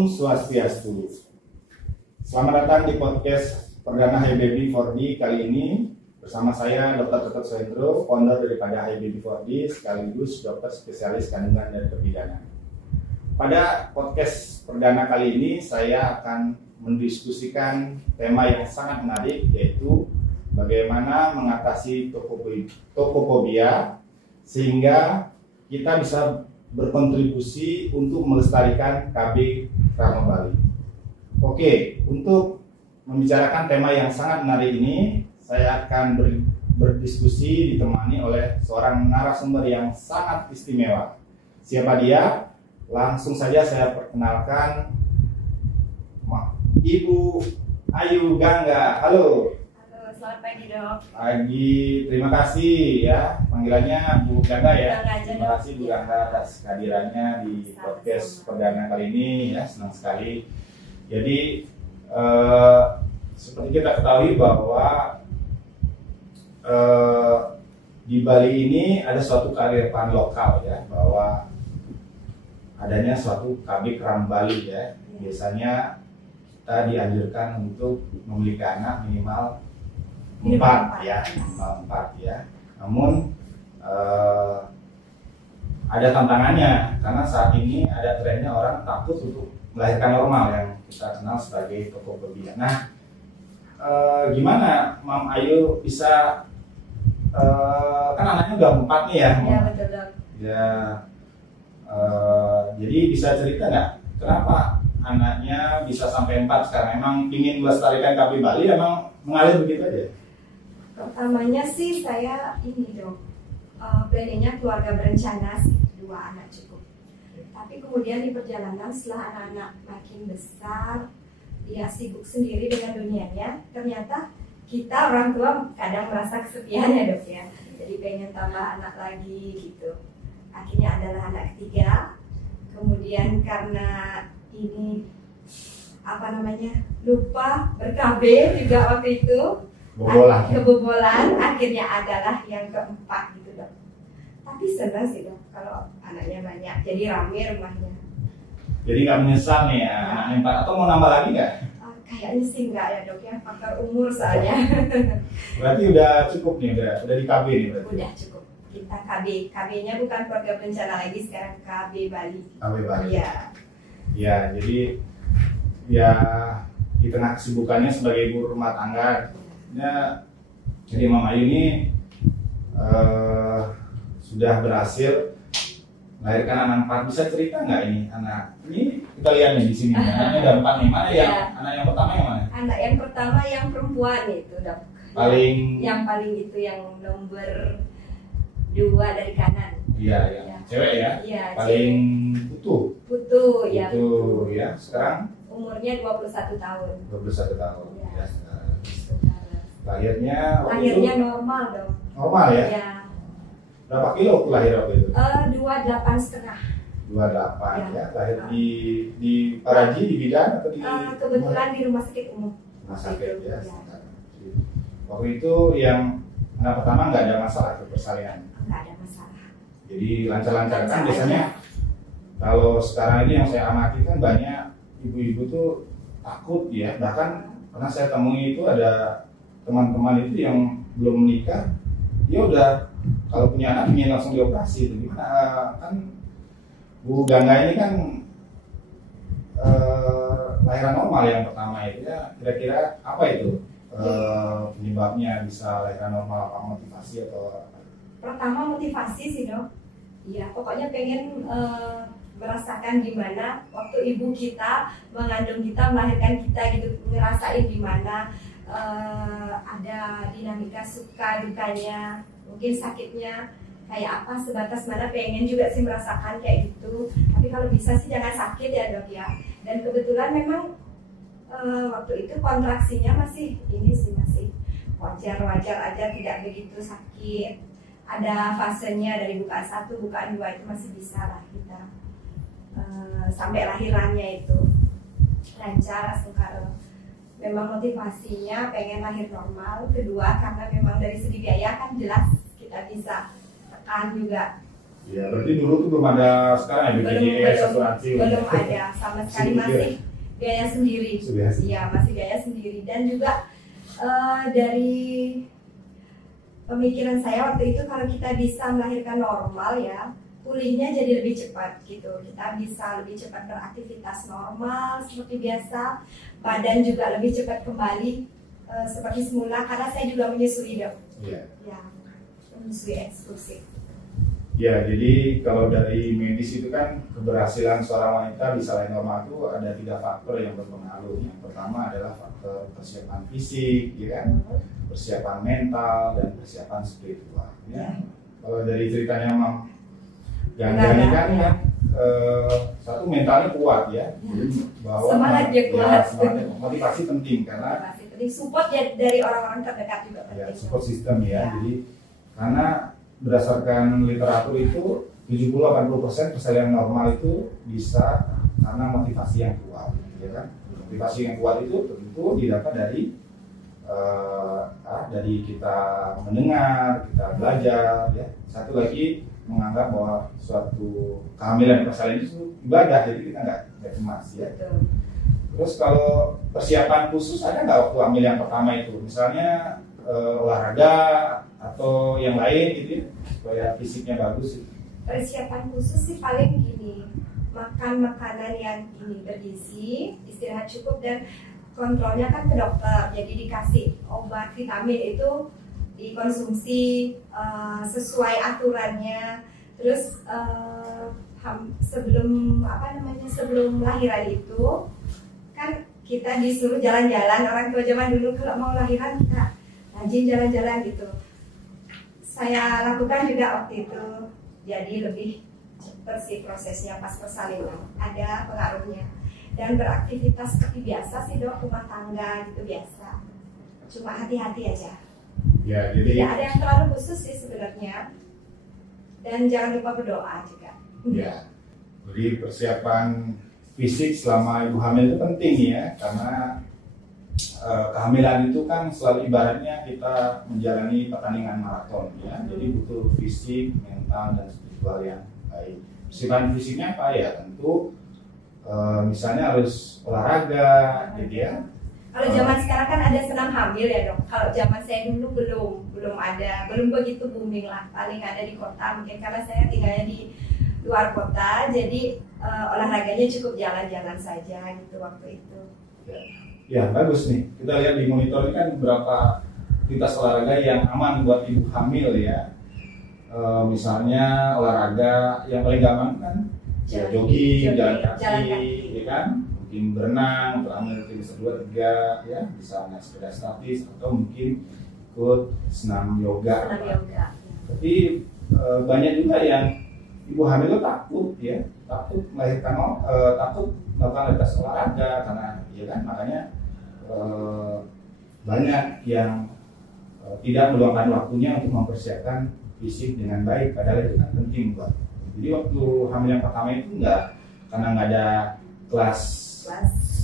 Om Swastiastu. Selamat datang di podcast perdana HiBaby 4D kali ini bersama saya Dr. Toto Suhendro, founder daripada HiBaby 4D sekaligus dokter spesialis kandungan dan kebidanan. Pada podcast perdana kali ini saya akan mendiskusikan tema yang sangat menarik, yaitu bagaimana mengatasi tokofobia sehingga kita bisa berkontribusi untuk melestarikan KB Krama Bali. Oke, untuk membicarakan tema yang sangat menarik ini, saya akan berdiskusi ditemani oleh seorang narasumber yang sangat istimewa. Siapa dia? Langsung saja saya perkenalkan Ibu Ayu Gangga. Halo. Selamat pagi, Dok. Pagi, terima kasih ya panggilannya Bu Gangga ya. Terima kasih Bu Gangga atas kehadirannya di podcast perdana kali ini ya, senang sekali. Jadi seperti kita ketahui bahwa di Bali ini ada suatu kearifan lokal ya, bahwa adanya suatu KB Krama Bali ya. Biasanya kita dianjurkan untuk memiliki anak minimal 4 ya, minimal 4 ya. Namun ada tantangannya karena saat ini ada trennya orang takut untuk melahirkan normal yang kita kenal sebagai tokofobia. Nah, gimana Mam Ayu bisa kan anaknya udah 4 nih ya? Iya, betul, Dok. Ya, jadi bisa cerita nggak kenapa anaknya bisa sampai 4 sekarang? Emang ingin melestarikan KB Bali, emang mengalir begitu aja? Pertamanya sih saya ini, Dok, planningnya keluarga berencana sih, 2 anak cukup. Tapi kemudian di perjalanan setelah anak-anak makin besar, dia sibuk sendiri dengan dunianya, ternyata kita orang tua kadang merasa kesepian ya, Dok ya. Jadi pengen tambah anak lagi gitu. Akhirnya adalah anak ketiga. Kemudian karena ini lupa ber-KB juga waktu itu. Kebobolan, akhirnya adalah yang keempat gitu, Dok. Tapi senang sih, Dok, kalau anaknya banyak, jadi rame rumahnya. Jadi nggak menyesal nih ya, anak 4 atau mau nambah lagi nggak? Kayaknya sih nggak ya, Dok ya, faktor umur soalnya. Berarti udah cukup nih, udah di KB nih berarti? Udah cukup, kita KB-nya bukan keluarga berencana lagi, sekarang KB Bali. KB Bali. Iya. Ya, jadi ya di tengah kesibukannya sebagai ibu rumah tangga, ya, jadi Mam Ayu ini sudah berhasil melahirkan anak 4. Bisa cerita nggak ini anak? Ini kita lihat nih di sini, anaknya ada 4 nih. Mana yang anak yang pertama yang mana? Anak yang pertama yang perempuan itu, Dok. Yang paling itu yang nomor 2 dari kanan. Iya, yang cewek ya. Iya, paling putu. Putu ya. Putu ya. Sekarang umurnya 21 tahun. 21 tahun. Ya. Lahirnya normal, Dok. Normal ya? Iya. Berapa kilo lahir waktu itu? 28,5. 28 ya. Lahir di Paraji, di bidan atau di kebetulan di rumah sakit umum. Rumah sakit ya. Waktu itu yang anak pertama nggak ada masalah ke persalinan? Nggak ada masalah. Jadi lancar-lancar kan biasanya. Kalau sekarang ini yang saya amati kan banyak ibu-ibu tuh takut ya. Bahkan pernah saya temui itu ada teman-teman itu yang belum menikah, dia udah kalau punya anak ingin langsung dioperasi. Itu gimana? Kan Bu Gangga ini kan lahiran normal yang pertama itu ya. Kira-kira apa itu penyebabnya bisa lahiran normal? Apa motivasi atau apa? Pertama motivasi sih, Dok. Iya, pokoknya pengen merasakan gimana waktu ibu kita mengandung kita, melahirkan kita gitu, ngerasain gimana ada dinamika suka dukanya, mungkin sakitnya kayak apa, sebatas mana, pengen juga sih merasakan kayak gitu. Tapi kalau bisa sih jangan sakit ya, Dok ya. Dan kebetulan memang waktu itu kontraksinya masih wajar-wajar aja, tidak begitu sakit. Ada fasenya dari bukaan 1, bukaan 2 itu masih bisa lah kita sampai lahirannya itu lancar, asal. Memang motivasinya pengen lahir normal. Kedua karena memang dari segi biaya kan jelas kita bisa tekan juga Ya, berarti dulu tuh belum ada sekarang ya BPJS asuransi. Belum ada sama sekali, masih biaya sendiri. Iya, masih biaya sendiri. Dan juga dari pemikiran saya waktu itu, kalau kita bisa melahirkan normal ya, pulihnya jadi lebih cepat gitu. Kita bisa lebih cepat beraktivitas normal seperti biasa, badan juga lebih cepat kembali seperti semula, karena saya juga menyusui, Dok. Iya. Ya, menyusui eksklusif. Ya, jadi kalau dari medis itu kan keberhasilan seorang wanita bisa lahir normal itu ada 3 faktor yang berpengaruh. Yang pertama adalah faktor persiapan fisik, ya kan? Persiapan mental dan persiapan spiritual. Ya. Kalau dari ceritanya Mam Gandani kan ya. Satu mentalnya kuat ya, bahwa semangat dia kuat. Ya, motivasi penting karena motivasi penting, support ya dari orang-orang terdekat juga penting. Ya, support system ya. Jadi karena berdasarkan literatur itu 70-80% persalinan normal itu bisa karena motivasi yang kuat, ya kan? Motivasi yang kuat itu tentu didapat dari kita mendengar, kita belajar, ya. Satu lagi menganggap bahwa suatu kehamilan persalinan itu ibadah, jadi kita nggak cemas, ya. Betul. Terus kalau persiapan khusus ada nggak waktu hamil yang pertama itu, misalnya olahraga atau yang lain gitu ya, supaya fisiknya bagus? Persiapan khusus sih paling gini, makan makanan yang ini bergizi, istirahat cukup, dan kontrolnya kan ke dokter, jadi dikasih obat vitamin itu dikonsumsi sesuai aturannya. Terus sebelum lahiran itu kan kita disuruh jalan-jalan. Orang tua zaman dulu kalau mau lahiran kita rajin jalan-jalan gitu. Saya lakukan juga waktu itu, jadi lebih cepat sih prosesnya pas persalinan, ada pengaruhnya. Dan beraktivitas seperti biasa sih, Dok, rumah tangga gitu biasa, cuma hati-hati aja ya. Jadi tidak ada yang terlalu khusus sih sebenarnya, dan jangan lupa berdoa juga ya. Jadi persiapan fisik selama ibu hamil itu penting ya, karena kehamilan itu kan selalu ibaratnya kita menjalani pertandingan maraton ya, jadi butuh fisik, mental, dan spiritual yang baik. Persiapan fisiknya apa ya? Tentu misalnya harus olahraga, gitu ya. Kalau zaman sekarang kan ada senam hamil ya, Dok. Kalau zaman saya dulu belum ada, belum begitu booming lah. Paling ada di kota, mungkin karena saya tinggalnya di luar kota, jadi olahraganya cukup jalan-jalan saja gitu waktu itu. Ya, bagus nih. Kita lihat di monitor ini kan beberapa aktivitas olahraga yang aman buat ibu hamil ya. Misalnya olahraga yang paling gampang kan ya, jogging, jalan kaki, ya kan? Mungkin berenang, untuk hamil itu bisa 2-3 ya, bisa naik sepeda statis atau mungkin ikut senam yoga. Tapi banyak juga yang ibu hamil itu takut ya, takut melahirkan, takut melakukan aktivitas olahraga karena ya kan, makanya banyak yang tidak meluangkan waktunya untuk mempersiapkan fisik dengan baik, padahal itu kan penting buat. Jadi waktu hamil yang pertama itu karena nggak ada kelas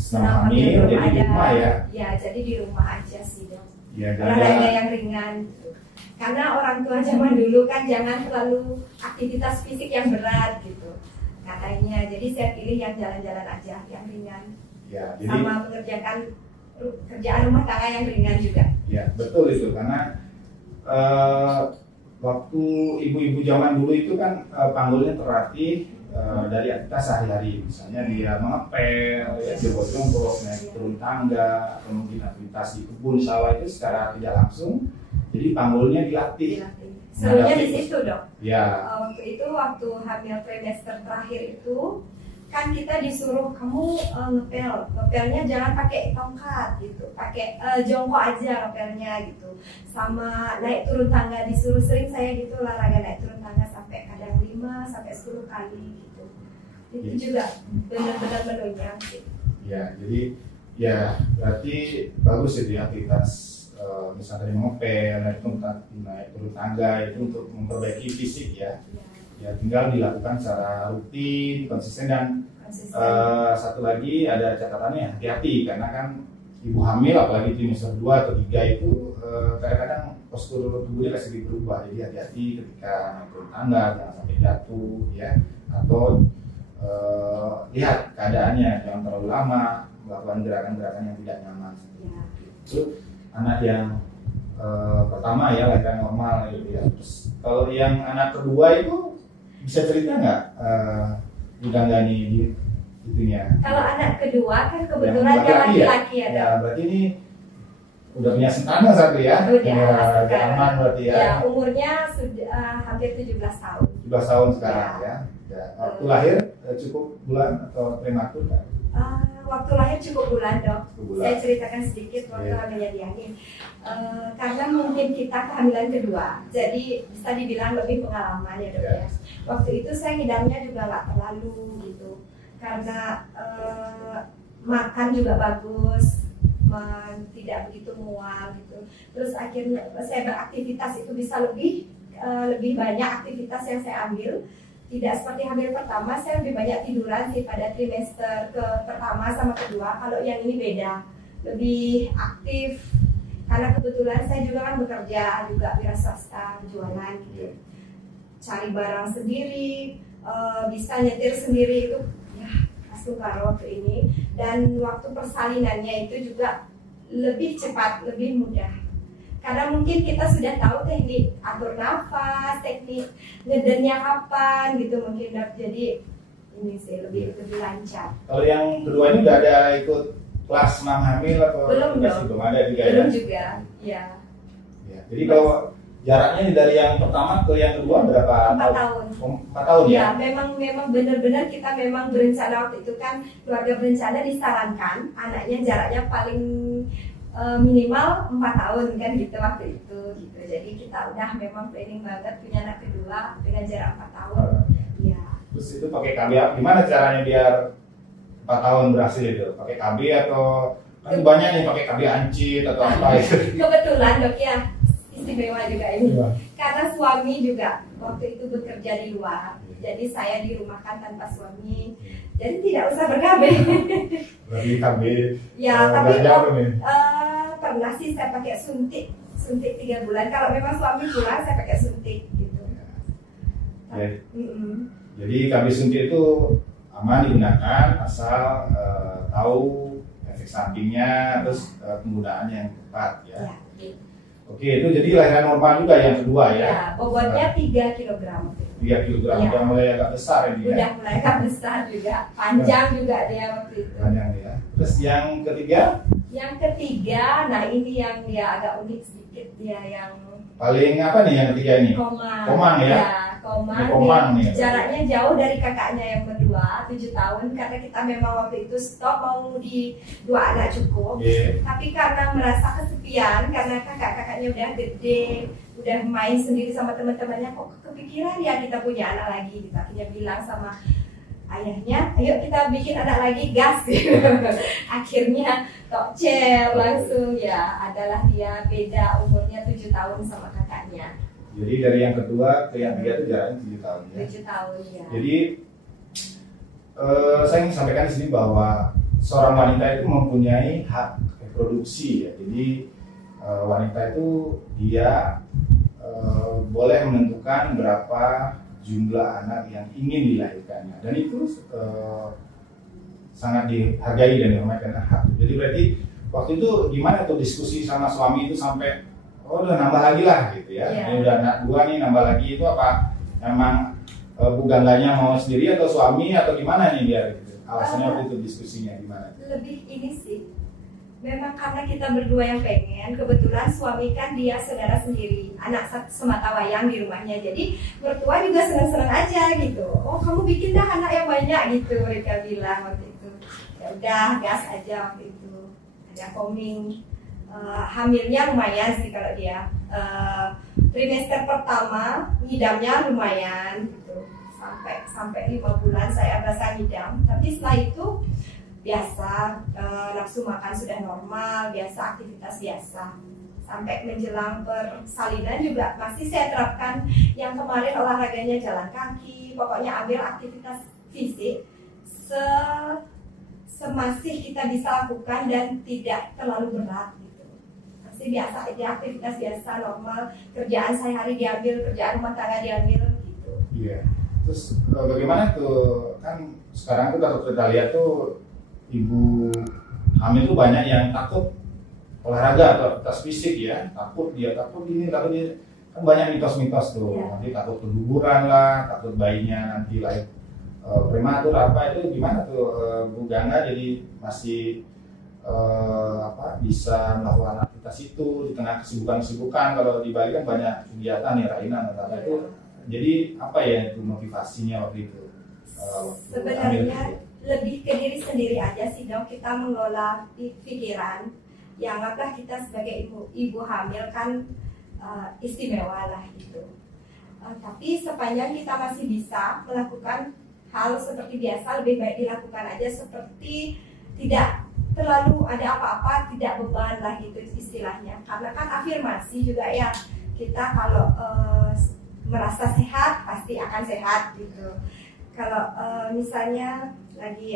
senam hamil, jadi di rumah ya. Ya, jadi di rumah aja sih, Dok. Ya, olahraga yang ringan. Karena orang tua zaman dulu kan jangan terlalu aktivitas fisik yang berat gitu katanya. Jadi saya pilih yang jalan-jalan aja, yang ringan. Ya, jadi sama mengerjakan kerjaan rumah tangga yang ringan juga. Ya, betul itu, karena waktu ibu-ibu zaman dulu itu kan panggulnya terlatih dari aktivitas sehari-hari, misalnya dia mengepel, ya, dia jongkok, naik turun tangga, atau mungkin aktivitas di kebun sawah itu secara tidak langsung, jadi panggulnya dilatih. Serunya di situ, Dok. Ya. Waktu hamil trimester terakhir itu kan kita disuruh kamu ngepelnya jangan pakai tongkat gitu, pakai jongkok aja ngepelnya gitu, sama naik turun tangga disuruh. Sering saya gitu olahraga naik turun tangga sampai kadang 5-10 kali gitu. Itu juga benar-benar menunjang sih. Ya, jadi ya berarti bagus itu ya aktivitas misalnya ngepel, naik turun tangga itu untuk memperbaiki fisik ya. Ya, tinggal dilakukan secara rutin, konsisten, dan satu lagi ada catatannya, hati-hati karena kan ibu hamil, apalagi trimester 2 atau 3 itu kadang-kadang postur tubuhnya sedikit berubah. Jadi hati-hati ketika naik turun tangga, jangan sampai jatuh ya, atau lihat keadaannya, jangan terlalu lama melakukan gerakan-gerakan yang tidak nyaman. Itu anak yang pertama ya, lahiran normal gitu ya. Terus kalau yang anak kedua itu bisa cerita nggak Ganggani di itunya? Kalau anak kedua kan kebetulan dia laki-laki ya, Dok. Berarti ini udah punya sentana satu ya? Udah aman berarti ya? Ya, umurnya sudah hampir 17 tahun. 17 tahun sekarang ya. Waktu lahir cukup bulan atau prematur kan? Waktu lahir cukup bulan, Dok. Bulan. Saya ceritakan sedikit waktu hamilnya Diani. Karena mungkin kita kehamilan kedua, jadi bisa dibilang lebih pengalaman ya, Dok ya. Waktu itu saya ngidamnya juga nggak terlalu gitu, karena makan juga bagus, tidak begitu mual gitu. Terus akhirnya saya beraktivitas itu bisa lebih banyak aktivitas yang saya ambil. Tidak seperti hamil pertama, saya lebih banyak tiduran sih pada trimester pertama sama kedua. Kalau yang ini beda, lebih aktif. Karena kebetulan saya juga kan bekerja, juga wira swasta, jualan gitu. Cari barang sendiri, bisa nyetir sendiri itu ya langsung karo waktu ini. Dan waktu persalinannya itu juga lebih cepat, lebih mudah. Karena mungkin kita sudah tahu teknik atur nafas, teknik ngedennya kapan gitu mungkin, jadi ini sih lebih lancar. Kalau yang kedua ini udah ada ikut kelas 6 hamil atau belum ada juga ya? Belum juga, ya. Jadi kalau jaraknya dari yang pertama ke yang kedua berapa 4 tahun? 4 tahun ya? Ya, memang benar-benar kita memang berencana waktu itu kan, keluarga berencana disarankan anaknya jaraknya paling minimal 4 tahun kan gitu waktu itu gitu. Jadi kita udah memang planning banget punya anak kedua dengan jarak 4 tahun. Iya. Terus itu pakai KB, gimana caranya biar 4 tahun berhasil itu? Pakai KB atau kan banyak nih pakai KB ancit atau apa itu? Kebetulan, Dok ya, istimewa juga ini. Iya. Karena suami juga waktu itu bekerja di luar. Jadi saya dirumahkan tanpa suami. Jadi tidak usah ber-KB. Berarti KB. Ya, tapi pernah sih saya pakai suntik 3 bulan. Kalau memang suami pulang saya pakai suntik gitu. Ya. Jadi KB suntik itu aman digunakan asal tahu efek sampingnya, terus penggunaannya yang tepat ya. Oke, itu jadi lahiran normal juga yang kedua ya? Ya, bobotnya 3 kg. 3 kg, udah mulai agak besar ini ya? Udah mulai agak besar juga, panjang juga dia waktu itu. Panjang ya. Terus yang ketiga? Yang ketiga, nah ini yang dia agak unik sedikit, dia yang paling apa nih yang ketiga ini? Komang ya? Komang nih. Jaraknya jauh dari kakaknya yang kedua, 7 tahun, karena kita memang waktu itu stop mau di 2 anak cukup. Tapi karena merasa kesepian, karena kakak-kakaknya udah gede, udah main sendiri sama teman-temannya, kok kepikiran ya kita punya anak lagi gitu. Akhirnya bilang sama ayahnya, ayo kita bikin anak lagi, gas. Akhirnya tokcer langsung ya, adalah dia beda umurnya 7 tahun sama kakaknya. Jadi dari yang kedua ke yang ketiga itu jaraknya 7 tahun ya? 7 tahun ya. Jadi saya ingin sampaikan di sini bahwa seorang wanita itu mempunyai hak reproduksi ya. Jadi wanita itu dia boleh menentukan berapa jumlah anak yang ingin dilahirkannya, dan itu sangat dihargai dan dihormati karena hak. Jadi berarti waktu itu gimana tuh diskusi sama suami itu sampai udah nambah lagi lah gitu ya? Ini udah anak 2 nih, nambah lagi, itu apa? Emang Bu Gangganya mau sendiri atau suami atau gimana nih dia? Gitu? Alasannya waktu itu diskusinya gimana? Lebih ini sih, memang karena kita berdua yang pengen. Kebetulan suami kan dia saudara sendiri, anak semata wayang di rumahnya, jadi mertua juga seneng-seneng aja gitu. Oh, kamu bikin dah anak yang banyak gitu, mereka bilang waktu itu. Ya udah, gas aja waktu itu. Ada koming, hamilnya lumayan sih kalau dia. Trimester pertama ngidamnya lumayan gitu, sampai 5 bulan saya berasa ngidam. Tapi setelah itu biasa, nafsu makan sudah normal, biasa aktivitas biasa. Sampai menjelang persalinan juga masih saya terapkan yang kemarin olahraganya jalan kaki, pokoknya ambil aktivitas fisik semasih kita bisa lakukan dan tidak terlalu berat gitu. Masih biasa aja, aktivitas biasa normal, kerjaan sehari-hari diambil, kerjaan rumah tangga diambil gitu. Iya. Terus bagaimana tuh, kan sekarang tuh kalau kita lihat tuh ibu hamil tuh banyak yang takut olahraga atau aktivitas fisik ya, takut ini, takut dia, kan banyak mitos-mitos tuh, nanti takut keguguran lah, takut bayinya nanti lahir prematur apa, itu gimana tuh Bu Gangga jadi masih bisa melakukan aktivitas itu di tengah kesibukan-kesibukan. Kalau di Bali kan banyak kegiatan nih, Raina itu. Jadi apa ya itu motivasinya waktu itu? Sebenarnya lebih ke diri sendiri aja sih dong, kita mengelola pikiran. Ya anggaplah kita sebagai ibu hamil kan istimewa lah gitu. Tapi sepanjang kita masih bisa melakukan hal seperti biasa, lebih baik dilakukan aja seperti tidak terlalu ada apa-apa, tidak beban lah gitu istilahnya. Karena kan afirmasi juga ya, kita kalau merasa sehat pasti akan sehat gitu. Kalau misalnya lagi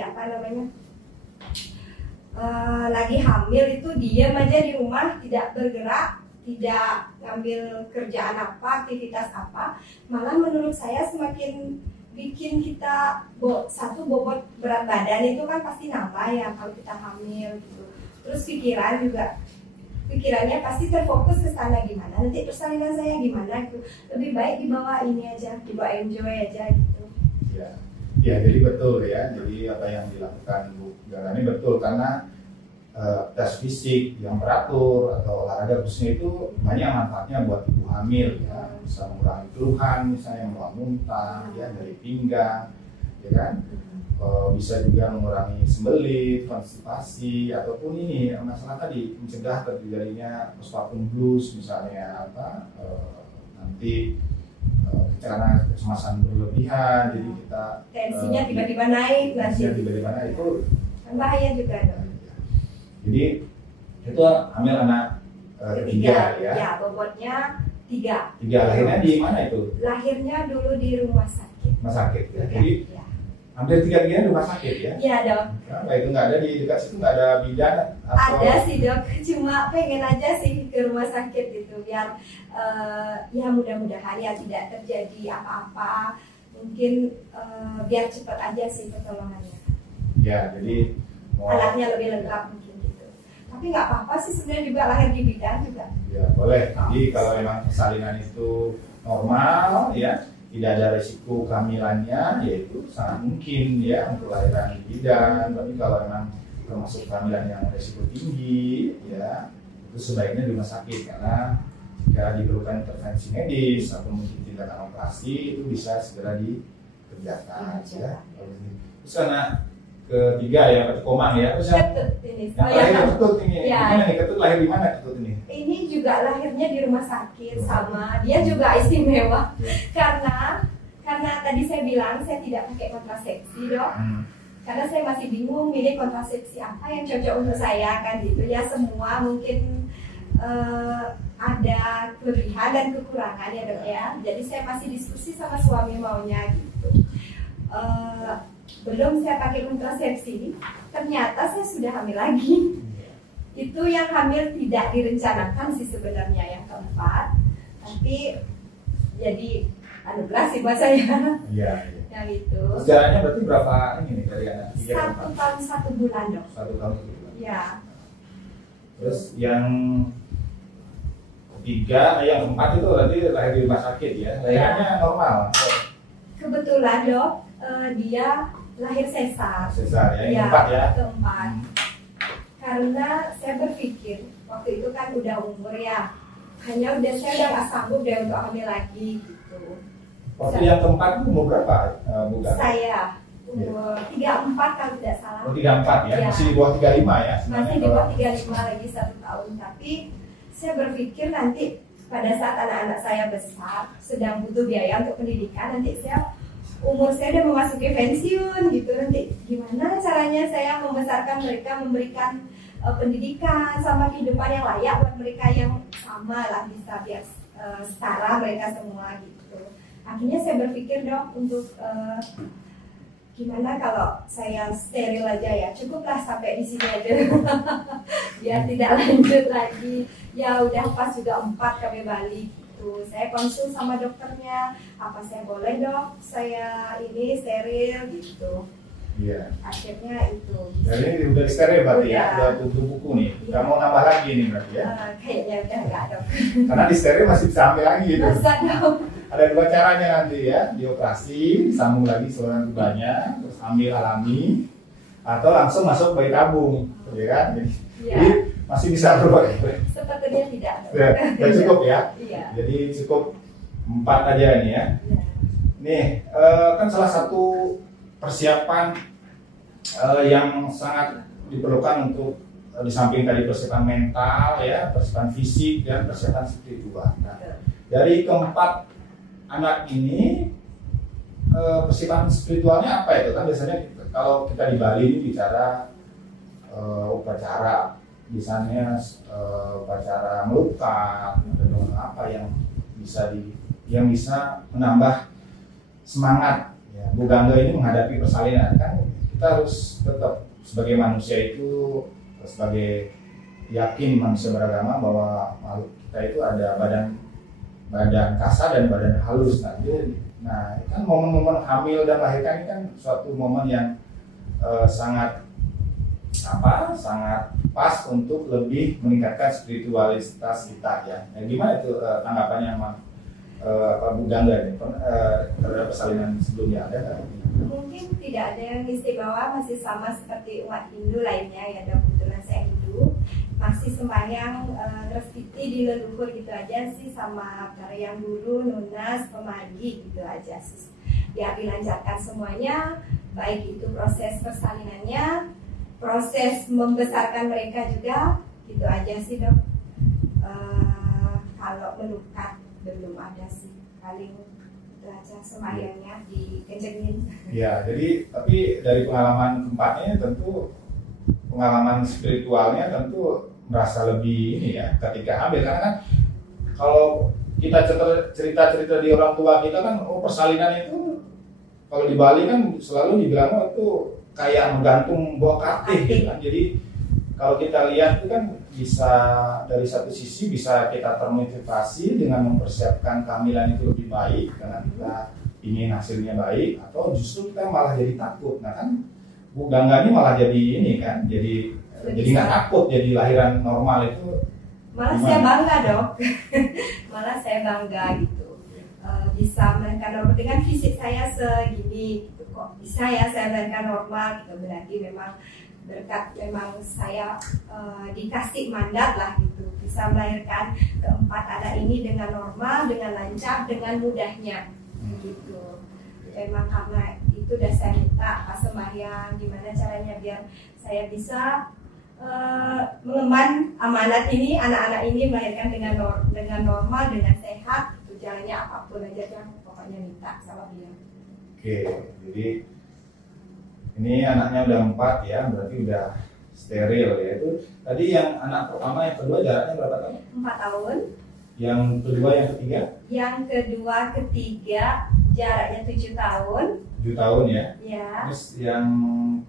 lagi hamil itu diam aja di rumah, tidak bergerak, tidak ngambil kerjaan apa, aktivitas apa, malah menurut saya semakin bikin kita satu bobot berat badan itu kan pasti nambah ya kalau kita hamil gitu. Terus pikirannya pasti terfokus ke sana, gimana nanti persalinan saya gimana gitu. Lebih baik dibawa ini aja, dibawa enjoy aja gitu. Ya jadi betul ya. Jadi apa yang dilakukan Bu Gangga ini betul, karena tes fisik yang teratur atau olahraga khususnya itu banyak manfaatnya buat ibu hamil ya. Bisa mengurangi keluhan misalnya muntah ya dari pinggang, ya kan. Bisa juga mengurangi sembelit, konstipasi, ataupun ini masalah tadi mencegah terjadinya postpartum blues misalnya nanti karena kecemasan berlebihan, jadi kita tensinya tiba-tiba naik, itu kan bahaya juga dong. Jadi itu hamil anak ketiga ya. Ya, bobotnya 3. Lahirnya di mana itu? Lahirnya dulu di rumah sakit. Rumah sakit ya. Jadi hampir 3-tiganya rumah sakit ya? Iya dok. Nah, itu nggak ada di dekat situ, nggak ada bidan atau? Ada sih dok, cuma pengen aja sih ke rumah sakit gitu biar ya mudah-mudahan ya tidak terjadi apa-apa, mungkin biar cepat aja sih pertolongannya. Ya jadi alatnya lebih lengkap mungkin gitu. Tapi nggak apa-apa sih sebenarnya, juga lahir di bidan juga. Ya boleh. Jadi kalau memang persalinan itu normal ya, tidak ada risiko kehamilannya, yaitu sangat mungkin ya untuk lahiran di bidan. Tapi kalau memang termasuk kehamilan yang risiko tinggi ya, itu sebaiknya di rumah sakit, karena jika diperlukan intervensi medis atau mungkin tindakan operasi itu bisa segera dikerjakan ya. Terus karena ketiga ya, Komang ya. Terus Ketut ini. Ketut ini. Ya. Gimana nih Ketut, lahir di mana Ketut ini? Ini juga lahirnya di rumah sakit sama. Dia juga istimewa. Karena tadi saya bilang saya tidak pakai kontrasepsi, Dok. Karena saya masih bingung milih kontrasepsi apa yang cocok untuk saya kan gitu. Ya semua mungkin ada kelebihan dan kekurangan ya, Dok ya. Jadi saya masih diskusi sama suami maunya gitu. Belum saya pakai kontrasepsi, ternyata saya sudah hamil lagi. Itu yang hamil tidak direncanakan sih sebenarnya, yang keempat. Tapi jadi anugerah sih buat saya. Iya. Yang itu. Sejarahnya berarti berapa ini nih dari anak 1 tahun 1 bulan dok. 1 tahun 1 bulan. Ya. Terus yang ketiga, yang keempat itu berarti lahir di rumah sakit ya. Lahirannya normal. Kebetulan dok, dia lahir sesar. Sesar ya, yang Ya, keempat ya. Keempat. Karena saya berpikir waktu itu kan udah umur ya, hanya saya udah nggak sanggup deh untuk hamil lagi gitu. Waktu yang keempat itu umur berapa, Bukan? Saya umur 34 kalau tidak salah. Oh 34 ya, Ya. masih di bawah 35 ya. Masih di bawah 35 lagi 1 tahun. Tapi saya berpikir nanti pada saat anak-anak saya besar, sedang butuh biaya untuk pendidikan, nanti umur saya udah memasuki pensiun gitu, nanti gimana caranya saya membesarkan mereka, memberikan pendidikan sama kehidupan yang layak buat mereka yang sama lah, bisa biar setara mereka semua gitu. Akhirnya saya berpikir dok untuk gimana kalau saya steril aja ya, cukuplah sampai di sini aja. Biar tidak lanjut lagi. Ya udah pas juga 4 kami balik gitu. Saya konsul sama dokternya, apa saya boleh dok saya ini steril gitu. Iya. Akhirnya itu. Jadi udah steril berarti ya, udah tutup buku nih. Iya. Nggak mau nambah lagi nih berarti ya? Kayaknya udah enggak dok. Karena di steril masih bisa ambil lagi gitu. Masa dok? Ada 2 caranya nanti ya, dioperasi, sambung lagi saluran tubanya, terus ambil alami, atau langsung masuk bayi tabung, ya kan? Jadi masih bisa berbagai. Sepertinya tidak dok. Ya cukup ya. Iya. Jadi cukup 4 aja nih ya. Iya. Nih, kan salah satu persiapan yang sangat diperlukan untuk di samping tadi persiapan mental ya, persiapan fisik dan persiapan spiritual. Nah, dari keempat anak ini persiapan spiritualnya apa itu? Kan biasanya kalau kita di Bali ini bicara upacara, misalnya upacara melukat atau apa yang bisa menambah semangat. Ya, Bu Gangga ini menghadapi persalinan kan kita harus tetap sebagai manusia itu, sebagai yakin manusia beragama bahwa makhluk kita itu ada badan kasar dan badan halus. Nah, kan momen-momen hamil dan melahirkan ini kan suatu momen yang sangat pas untuk lebih meningkatkan spiritualitas kita ya. Nah, gimana itu tanggapannya Bu Gangga ini terhadap persalinan sebelumnya ada? Mungkin tidak ada yang istimewa, masih sama seperti umat Hindu lainnya ya dok. Kebetulan saya Hindu, masih sembahyang Restiti di leluhur gitu aja sih, sama Karyang Guru, Nunas, Pemagi gitu aja sih. Ya dilancarkan semuanya, baik itu proses persalinannya, proses membesarkan mereka juga, gitu aja sih dok. Kalau melukat belum ada sih, paling itu aja sembahyangnya dikencengin. Ya, jadi tapi dari pengalaman keempatnya tentu pengalaman spiritualnya tentu merasa lebih ini ya ketika hamil, karena kan kalau kita cerita-cerita di orang tua kita kan persalinan itu kalau di Bali kan selalu dibilang itu kayak menggantung buah katih gitu kan. Jadi kalau kita lihat itu kan bisa dari satu sisi bisa kita termotivasi dengan mempersiapkan kehamilan itu lebih baik karena kita ingin hasilnya baik, atau justru kita malah jadi takut. Nah kan Bu Gangga ini malah jadi ini kan, jadi nggak takut, jadi lahiran normal itu. Malah gimana? Saya bangga dok, malah saya bangga gitu, bisa melahirkan normal dengan fisik saya segini, gitu. Kok bisa ya saya melahirkan normal gitu, berarti memang berkat memang saya dikasih mandat lah gitu, bisa melahirkan keempat anak ini dengan normal, dengan lancar, dengan mudahnya gitu. Memang karena itu udah saya minta pas sembahyang gimana caranya biar saya bisa mengemban amanat ini, anak-anak ini melahirkan dengan normal, dengan sehat, itu jalannya apapun aja yang pokoknya minta sama dia. Oke, jadi ini anaknya udah 4 ya, berarti udah steril ya. Itu tadi yang anak pertama, yang kedua jaraknya berapa tahun? 4 tahun. Yang kedua, yang ketiga? Yang kedua, ketiga jaraknya 7 tahun. 7 tahun ya? Ya. Terus yang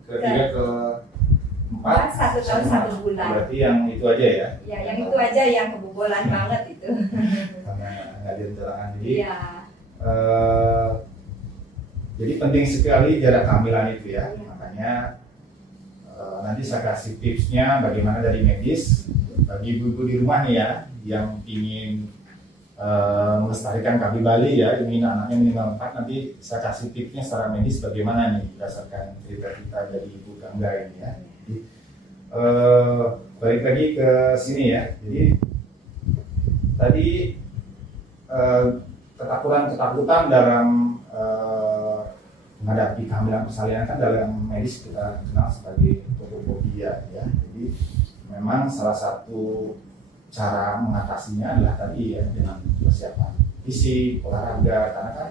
ketiga ke 4 1 tahun 1 bulan. Berarti yang itu aja ya? Ya, yang itu aja yang kebobolan banget itu. Karena nggak direncanakan. Jadi ya. Jadi penting sekali jarak kehamilan itu ya. Makanya nanti saya kasih tipsnya bagaimana dari medis bagi ibu-ibu di rumah nih ya yang ingin melestarikan KB Bali ya, ingin anaknya minimal 4, nanti saya kasih tipsnya secara medis bagaimana nih berdasarkan cerita kita dari Ibu Gangga ini ya. Jadi, balik lagi ke sini ya. Jadi tadi ketakutan dalam menghadapi kehamilan persalinan kan dalam medis kita kenal sebagai fobia ya. Jadi memang salah satu cara mengatasinya adalah tadi ya dengan persiapan fisik, olahraga, karena kan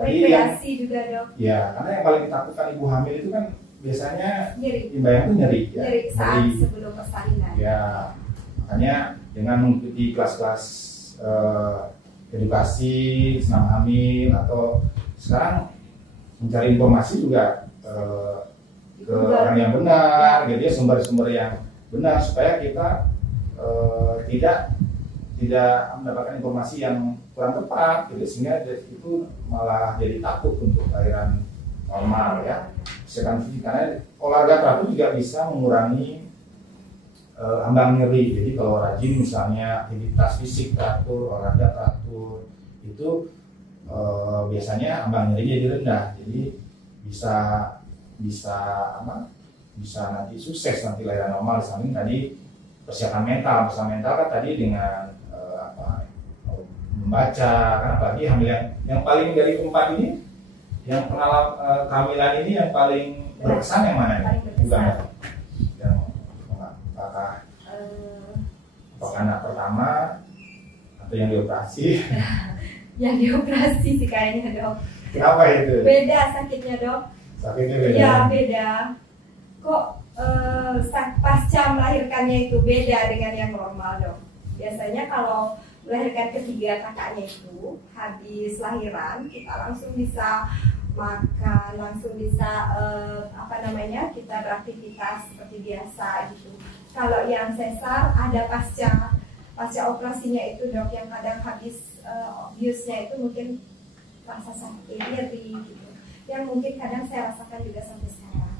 rekreasi juga dok. Ya, karena yang paling ditakutkan ibu hamil itu kan biasanya nyeri. Imbayang itu nyeri ya. Nyeri saat sebelum persalinan. Ya, makanya dengan mengikuti kelas-kelas edukasi senam hamil atau sekarang mencari informasi juga ke orang yang benar, gitu ya, sumber-sumber yang benar supaya kita tidak mendapatkan informasi yang kurang tepat, gitu, sehingga itu malah jadi takut untuk lahiran normal ya. Misalkan karena olahraga teratur juga bisa mengurangi ambang nyeri. Jadi kalau rajin misalnya aktivitas fisik teratur, olahraga teratur, itu biasanya ambang nyerinya jadi rendah. Jadi bisa nanti sukses nanti lahiran normal. Di samping tadi persiapan mental kan tadi dengan membaca, karena apalagi hamil yang paling dari keempat ini, yang pengalaman kehamilan ini yang paling berkesan yang mana nih? Bukan yang apakah anak pertama atau yang dioperasi? Yang dioperasi sih kayaknya, Dok. Kenapa itu? Beda sakitnya, Dok. Sakitnya beda? Iya, beda. Kok pasca melahirkannya itu beda dengan yang normal, Dok? Biasanya kalau melahirkan ketiga kakaknya itu habis lahiran kita langsung bisa makan, langsung bisa kita beraktivitas seperti biasa gitu. Kalau yang sesar ada pasca operasinya itu, Dok, yang kadang habis biusnya itu mungkin rasa sakit, nyeri gitu, yang mungkin kadang saya rasakan juga sampai sekarang.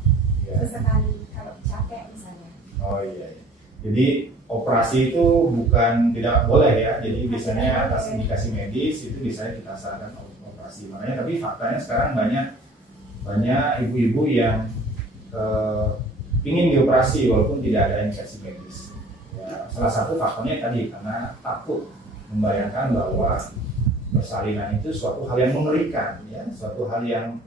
Sesekali kalau capek misalnya. Oh iya. Jadi operasi itu bukan tidak boleh ya. Jadi biasanya atas indikasi medis itu biasanya kita sarankan operasi. Makanya tapi faktanya sekarang banyak ibu-ibu yang ingin dioperasi walaupun tidak ada indikasi medis. Ya, salah satu faktornya tadi karena takut, membayangkan bahwa persalinan itu suatu hal yang mengerikan, ya, suatu hal yang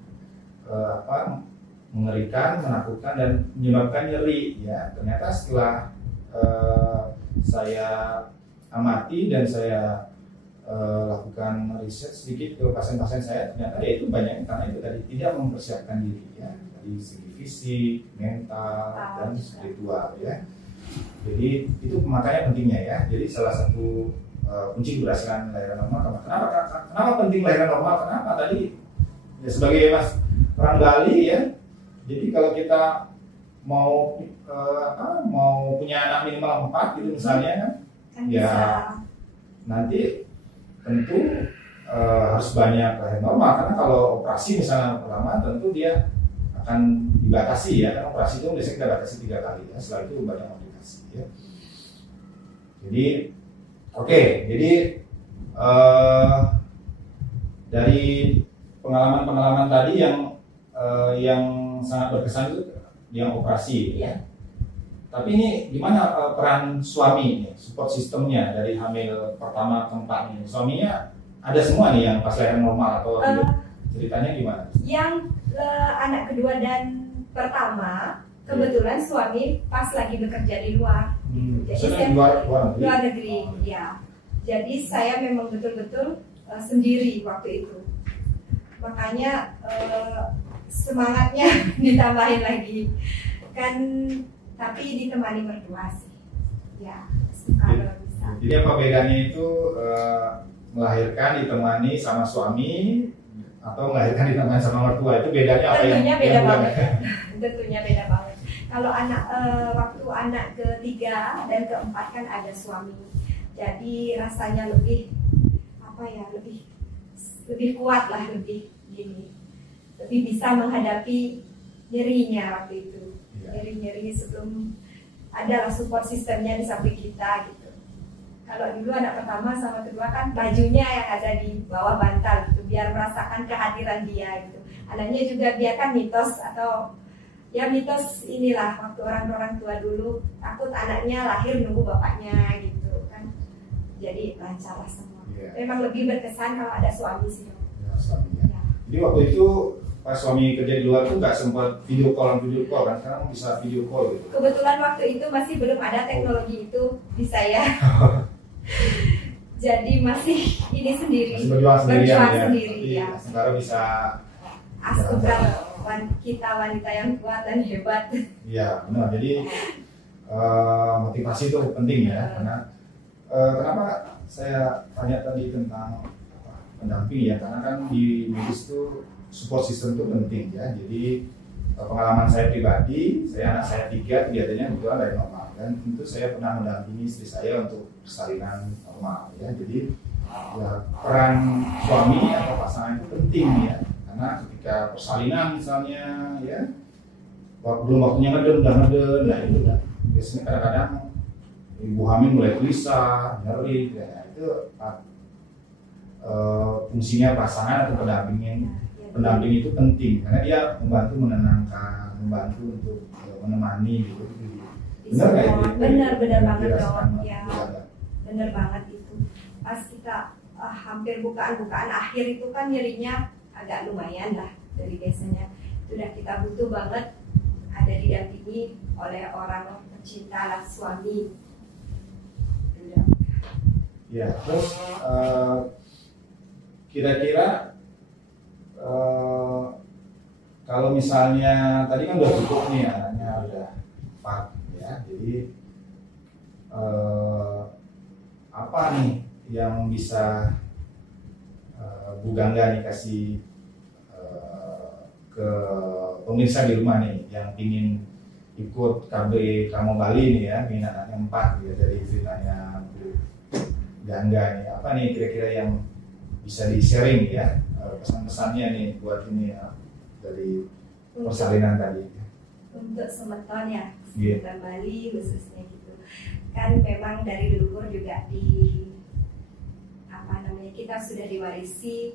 mengerikan, menakutkan dan menyebabkan nyeri. Ya, ternyata setelah saya amati dan saya lakukan riset sedikit ke pasien-pasien saya, ternyata ya itu banyak karena itu tadi tidak mempersiapkan diri ya, dari segi fisik, mental dan spiritual ya. Jadi itu makanya pentingnya ya. Jadi salah satu kunci keberhasilan lahiran normal. Kenapa penting lahiran normal? Kenapa tadi ya, sebagai orang Bali ya. Jadi kalau kita mau punya anak minimal 4 gitu misalnya kan ya bisa. Nanti tentu harus banyak lahiran normal, karena kalau operasi misalnya pertama tentu dia akan dibatasi ya, karena operasi itu biasanya kita batasi 3 kali ya, setelah itu banyak komplikasi ya. Jadi jadi dari pengalaman tadi yang sangat berkesan itu yang operasi ya. Tapi ini gimana peran suami, support sistemnya dari hamil pertama ke 4 ini? Suaminya ada semua nih yang pas lahiran normal atau ceritanya gimana? Yang anak kedua dan pertama kebetulan suami pas lagi bekerja di luar. Jadi saya luar negeri ya. Jadi saya memang betul-betul sendiri waktu itu. Makanya semangatnya ditambahin lagi kan, tapi ditemani mertua sih ya, kalau bisa. Jadi apa bedanya itu melahirkan ditemani sama suami atau melahirkan ditemani sama mertua? Itu bedanya apa? Tentunya beda banget. Tentunya beda banget. Kalau waktu anak ketiga dan keempat kan ada suami, jadi rasanya lebih kuat lah, lebih bisa menghadapi nyerinya waktu itu. Nyeri-nyeri sebelum ada support sistemnya di samping kita gitu. Kalau dulu anak pertama sama kedua kan bajunya yang ada di bawah bantal gitu, biar merasakan kehadiran dia gitu. Anaknya juga dia kan mitos inilah waktu orang tua dulu takut anaknya lahir nunggu bapaknya gitu kan. Jadi lancar lah semua. Memang lebih berkesan kalau ada suami sih. Ya. Jadi waktu itu pas suami kerja di luar itu nggak sempat video call kan, sekarang bisa video call gitu. Kebetulan waktu itu masih belum ada teknologi itu di saya. Jadi masih ini sendiri, berjuang sendiri ya. Sekarang bisa anugerah kita wanita yang kuat dan hebat. Iya benar. Jadi motivasi itu penting ya, karena kenapa saya tanya tadi tentang pendamping ya, karena kan di medis itu support system itu penting ya. Jadi pengalaman saya pribadi, anak saya 3 biasanya kebetulan dari normal, dan tentu saya pernah mendampingi istri saya untuk persalinan normal ya. Jadi ya, peran suami atau pasangan itu penting ya, karena ketika persalinan misalnya ya, belum waktunya ngeden, nah itu kan biasanya kadang-kadang ibu hamil mulai gelisah, nyeri, ya, itu fungsinya pasangan atau pendamping itu penting karena dia membantu menenangkan, membantu untuk menemani gitu. Benar nggak itu? Benar banget dong. Ya, benar banget itu. Pas kita hampir bukaan akhir itu kan nyerinya agak lumayan lah dari biasanya. Sudah kita butuh banget ada didampingi oleh orang pecinta lah, suami. Ya, terus kira-kira kalau misalnya tadi kan udah cukup nih anaknya udah 4 ya, jadi apa nih yang bisa Bu Gangga nih kasih ke pemirsa di rumah nih yang ingin ikut KB Kamu Bali nih ya, minat anaknya 4 ya, dari ceritanya Bu Gangga nih, apa nih kira-kira yang bisa di-sharing ya, pesan-pesannya nih buat ini ya, dari persalinan tadi. Untuk semeton ya, semeton Bali khususnya gitu. Kan memang dari leluhur juga kita sudah diwarisi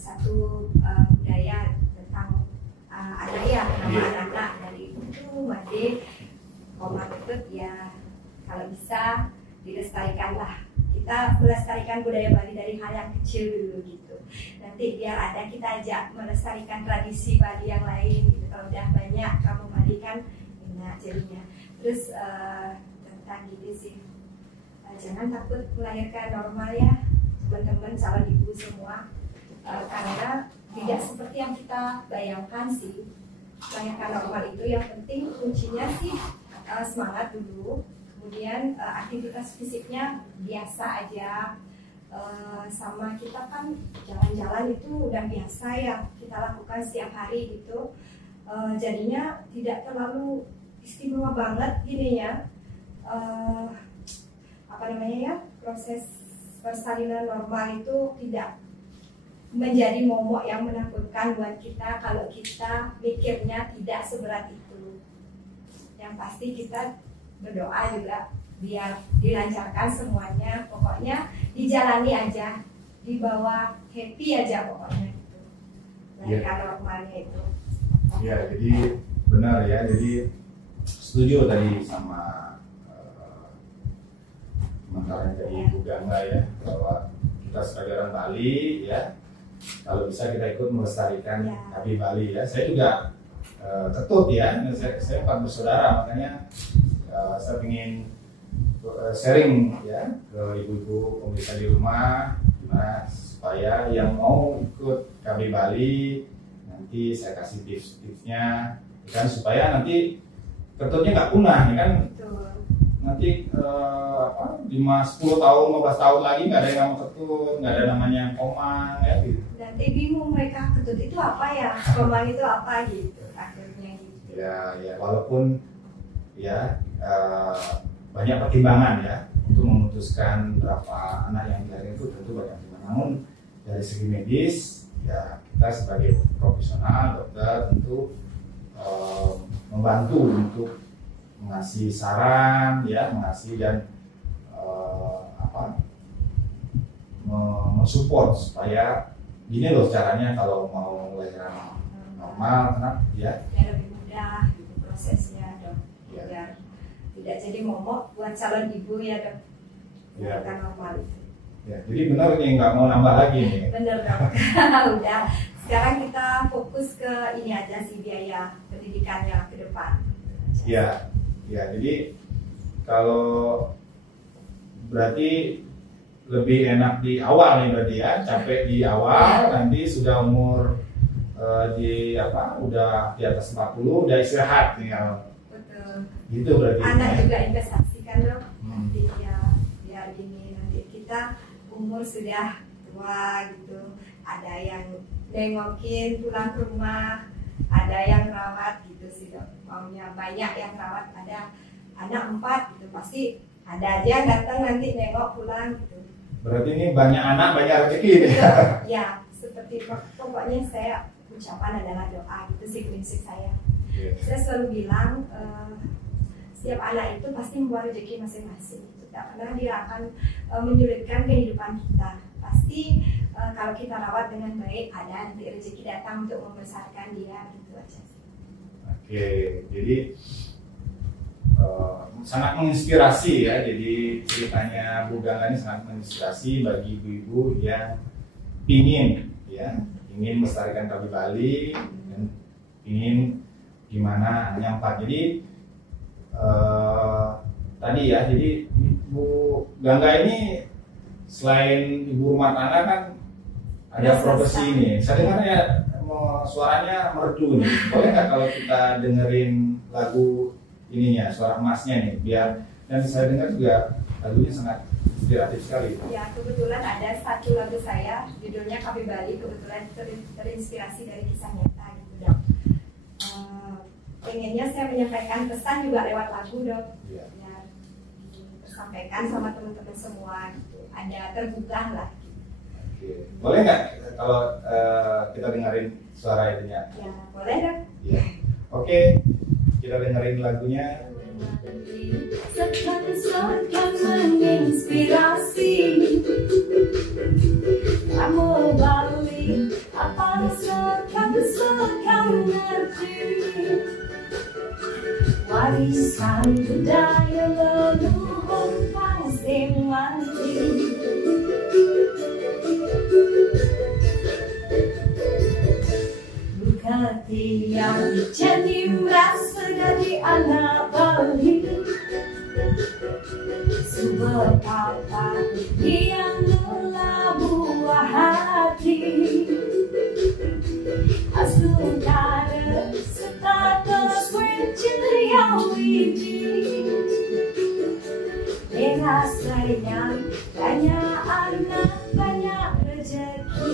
satu budaya tentang adaya nama anak dari itu Made Koma Ketut ya, kalau bisa dilestarikanlah. Kita melestarikan budaya Bali dari hal yang kecil dulu gitu. Nanti biar ada kita ajak melestarikan tradisi Bali yang lain gitu. Kalau udah banyak kamu Bali kan enak jadinya. Terus tentang gitu sih, jangan takut melahirkan normal ya teman-teman calon ibu semua, karena tidak seperti yang kita bayangkan sih. Melahirkan normal itu yang penting kuncinya sih semangat dulu. Kemudian aktivitas fisiknya biasa aja, sama kita kan jalan-jalan itu udah biasa ya kita lakukan setiap hari gitu, jadinya tidak terlalu istimewa banget gini ya, proses persalinan normal itu tidak menjadi momok yang menakutkan buat kita kalau kita mikirnya tidak seberat itu. Yang pasti kita berdoa juga biar dilancarkan semuanya, pokoknya dijalani aja, dibawa happy aja pokoknya gitu. Melahirkan normalnya itu. Ya, jadi benar ya, jadi setuju tadi sama mentaranya dari Bu Gangga ya, bahwa kita sebagai orang Bali ya, kalau bisa kita ikut melestarikan KB Bali ya. Saya juga Ketut ya, saya 4 bersaudara, makanya saya ingin sharing ya ke ibu-ibu pemirsa di rumah, gimana supaya yang mau ikut KB Bali nanti saya kasih tips-tipsnya kan, supaya nanti Ketutnya nggak punah ya kan. Nanti 10 tahun, 15 tahun lagi nggak ada yang nama Ketut, nggak ada namanya Komang ya gitu. Nanti bingung mereka, Ketut itu apa ya, Komang itu apa gitu akhirnya gitu. Ya walaupun ya banyak pertimbangan ya untuk memutuskan berapa anak yang dilahirkan, itu tentu banyak pertimbangan. Namun dari segi medis ya kita sebagai profesional dokter tentu membantu untuk mengasih saran ya, mengasih dan mensupport supaya gini loh caranya kalau mau lahiran normal, karena ya lebih mudah gitu prosesnya dok, biar tidak jadi momok buat calon ibu ya dok, lahiran normal itu. Ya, jadi benar nih, nggak mau nambah lagi nih. Bener dok. Udah, sekarang kita fokus ke ini aja sih, biaya pendidikannya ke depan. Ya, jadi kalau berarti lebih enak di awal nih berarti ya, capek di awal, nanti sudah umur udah di atas 40 udah istirahat tinggal. Betul. Gitu berarti. Anak juga investasikan dok. Nanti ya biar gini, nanti kita umur sudah tua gitu, ada yang nengokin pulang ke rumah, ada yang rawat gitu sih dok, maunya banyak yang rawat, ada anak 4 gitu, pasti ada aja yang datang nanti nengok pulang gitu. Berarti ini banyak anak banyak rezeki ini. Ya seperti pokoknya saya ucapan adalah doa, gitu sih prinsip saya. Saya selalu bilang setiap anak itu pasti membawa rezeki masing-masing, tidak pernah dia akan menyulitkan kehidupan kita. Pasti kalau kita rawat dengan baik, ada nanti rezeki datang untuk membesarkan dia, gitu aja. Oke, jadi sangat menginspirasi ya. Jadi ceritanya Bu Gangga ini sangat menginspirasi bagi ibu-ibu yang ingin melestarikan kayu Bali dan ingin gimana nyampak. Jadi tadi ya, jadi Bu Gangga ini selain ibu rumah tangga kan ada profesi ini. Saya dengar ya suaranya merdu nih. Boleh nggak kalau kita dengerin lagu ininya, suara emasnya nih, biar, dan saya dengar juga lagunya sangat inspiratif sekali. Ya, kebetulan ada satu lagu saya, judulnya Kayu Bali, kebetulan terinspirasi dari kisah nyata gitu dok. Pengennya saya menyampaikan pesan juga lewat lagu dok. Ya, tersampaikan sama teman-teman semua gitu. Ada terbuka lah. Oke. Boleh nggak kalau kita dengerin suara itunya? Ya, boleh dok. Ya. Oke. Kita dengerin lagunya. Sekan-sekan menginspirasi, kamu balik apa sekan-sekan ngerti, warisan budaya leluhur pasti mati. Hati yang jadi merasa dari anak Bali, sumber apa yang telah buah hati, asuh cara status yang wiji, rasanya banyak anak banyak rezeki.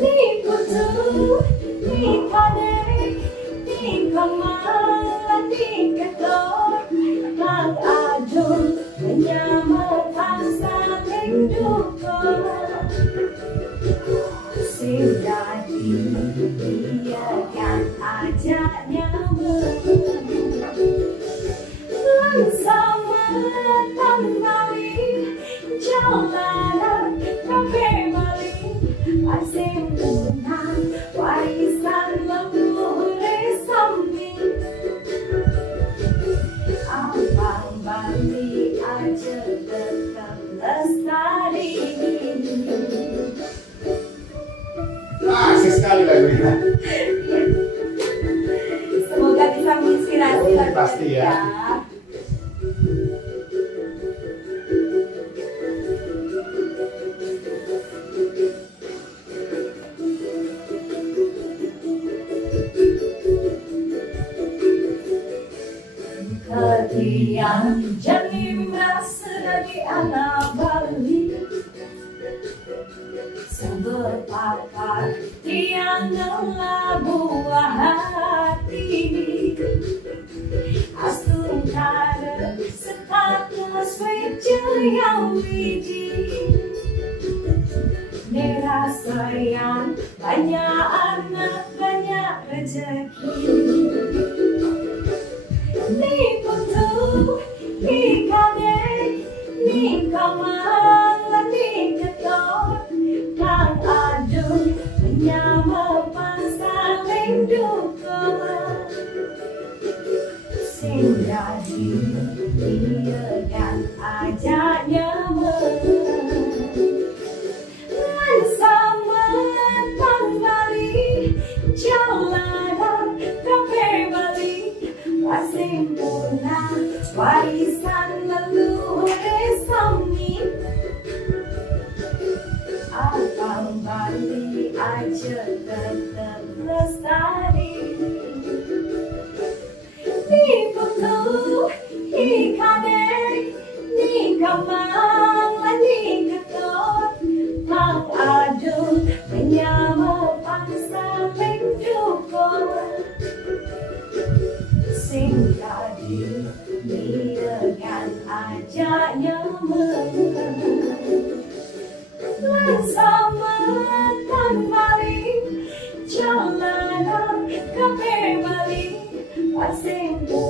Ni putu, ni kadek, ni kemalan, ni ketor, mang adun, menyamakan saling dukung. Sejati, biarkan ajaknya bersama tanpawi, jalanan kafe Bali. Asing punah warisan leluhur sami, abang Bali aja tetap lestari. Asik sekali lagunya. Semoga bisa menginspirasi lagu pasti ya. Yang jadi merasa dari anak Bali, sumber pakar yang telah buah hati, asung cara status yang wiji, merasa yang banyak anak banyak rezeki. Ni putu, ni kadek, ni kamalan, ni ketor, mang adun, menyamakan saling dukung. Sing jadi biarkan ajaknya bersama Bali, jalanan kafe Bali. Asing punah warisan leluhur sami, abang Bali aja tetap lestari. Ni putu, ni kadek, ni kamalan, ni ketor, mang adun menyamakan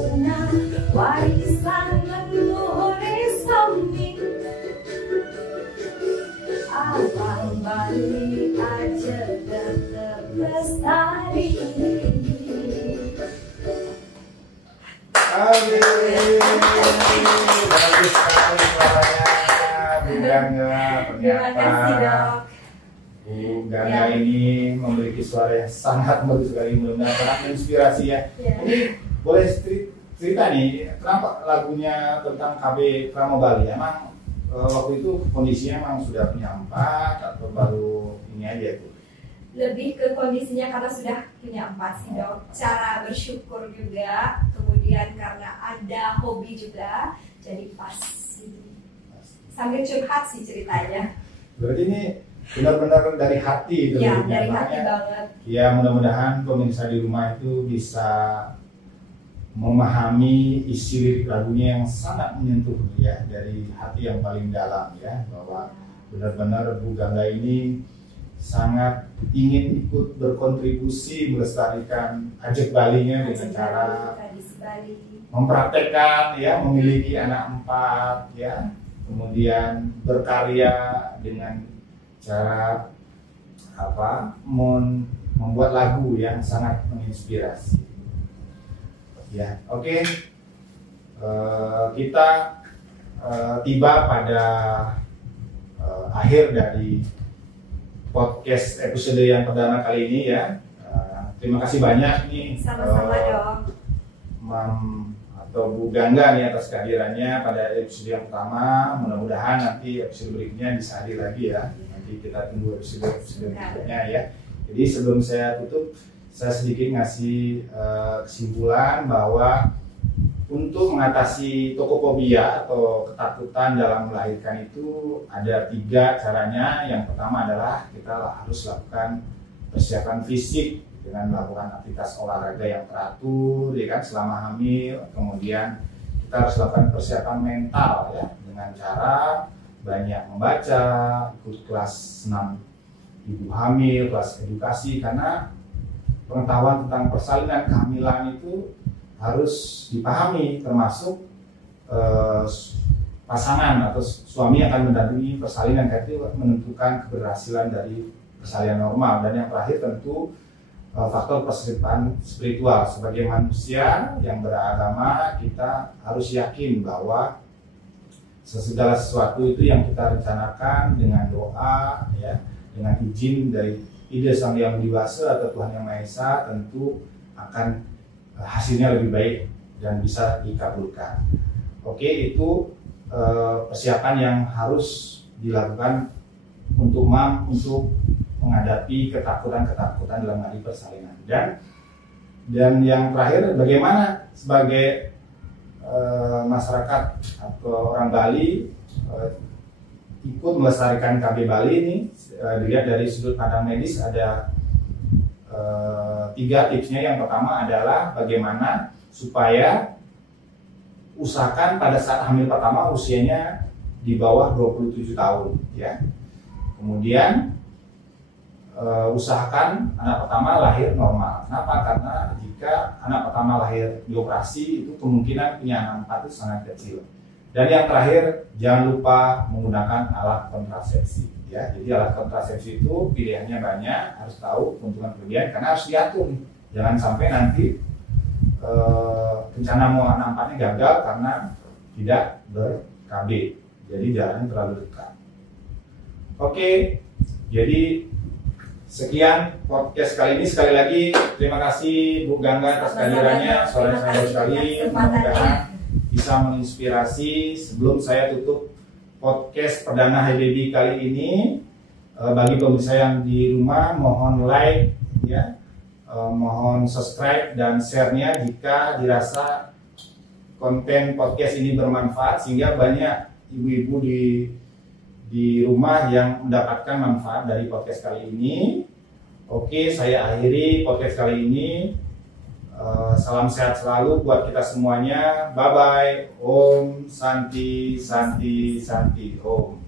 punah, warisan leluhur Islam. Abang Bali aja tetap lestari. Bagus sekali suaranya Bu Gangga. Terima kasih, Dok. Bu Gangga ini memiliki suara yang sangat bagus sekali, mudah-mudahan sangat menginspirasi ya. Ini boleh cerita nih, kenapa lagunya tentang KB Krama Bali? Emang waktu itu kondisinya emang sudah punya 4 atau baru ini aja tuh? Lebih ke kondisinya karena sudah punya 4 sih, Dok. Cara bersyukur juga, kemudian karena ada hobi juga, jadi pas gitu. Sambil curhat sih ceritanya. Berarti ini benar-benar dari hati itu. Ya, dari hati banget. Ya, mudah-mudahan pemirsa di rumah itu bisa memahami isi lirik lagunya yang sangat menyentuh ya, dari hati yang paling dalam ya, bahwa benar-benar Bu Gangga ini sangat ingin ikut berkontribusi melestarikan Ajek Balinya dengan cara mempraktekkan ya, memiliki anak 4 ya, kemudian berkarya dengan cara membuat lagu yang sangat menginspirasi. Ya, oke. Kita tiba pada akhir dari podcast episode yang perdana kali ini ya. Terima kasih banyak nih. Sama-sama, Dok. Mam atau Bu Gangga nih atas kehadirannya pada episode yang pertama. Mudah-mudahan nanti episode berikutnya bisa hadir lagi ya. Nanti kita tunggu episode berikutnya ya. Jadi sebelum saya tutup, saya sedikit ngasih kesimpulan bahwa untuk mengatasi tokofobia atau ketakutan dalam melahirkan itu ada 3 caranya. Yang pertama adalah kita harus lakukan persiapan fisik dengan melakukan aktivitas olahraga yang teratur ya kan selama hamil. Kemudian kita harus lakukan persiapan mental ya dengan cara banyak membaca, ikut kelas 6 ibu hamil, kelas edukasi, karena pengetahuan tentang persalinan kehamilan itu harus dipahami, termasuk pasangan atau suami yang akan mendampingi persalinan, itu menentukan keberhasilan dari persalinan normal. Dan yang terakhir tentu faktor persiapan spiritual. Sebagai manusia yang beragama, kita harus yakin bahwa segala sesuatu itu yang kita rencanakan dengan doa ya, dengan izin dari ide Sang Yang Dewasa atau Tuhan Yang Maha Esa, tentu akan hasilnya lebih baik dan bisa dikabulkan. Oke, itu persiapan yang harus dilakukan untuk menghadapi ketakutan-ketakutan dalam hal persalinan. Dan yang terakhir, bagaimana sebagai masyarakat atau orang Bali ikut melestarikan KB Bali ini. Dilihat dari sudut pandang medis ada 3 tipsnya. Yang pertama adalah bagaimana supaya usahakan pada saat hamil pertama usianya di bawah 27 tahun ya. Kemudian usahakan anak pertama lahir normal. Kenapa? Karena jika anak pertama lahir dioperasi, itu kemungkinan punya anak 4 itu sangat kecil. Dan yang terakhir, jangan lupa menggunakan alat kontrasepsi ya. Jadi alat kontrasepsi itu pilihannya banyak, harus tahu keuntungan kelebihan karena harus diatur. Jangan sampai nanti rencana mau anak 4-nya gagal karena tidak ber-KB. Jadi jalannya terlalu dekat. Oke, jadi sekian podcast kali ini. Sekali lagi terima kasih Bu Gangga atas kehadirannya. Suaranya sangat sekali, mudah-mudahan bisa menginspirasi. Sebelum saya tutup podcast perdana Hai Baby kali ini, bagi pemirsa yang di rumah, mohon like ya, mohon subscribe dan share-nya jika dirasa konten podcast ini bermanfaat, sehingga banyak ibu-ibu di rumah yang mendapatkan manfaat dari podcast kali ini. Oke, saya akhiri podcast kali ini. Salam sehat selalu buat kita semuanya. Bye bye. Om Santi Santi Santi Om.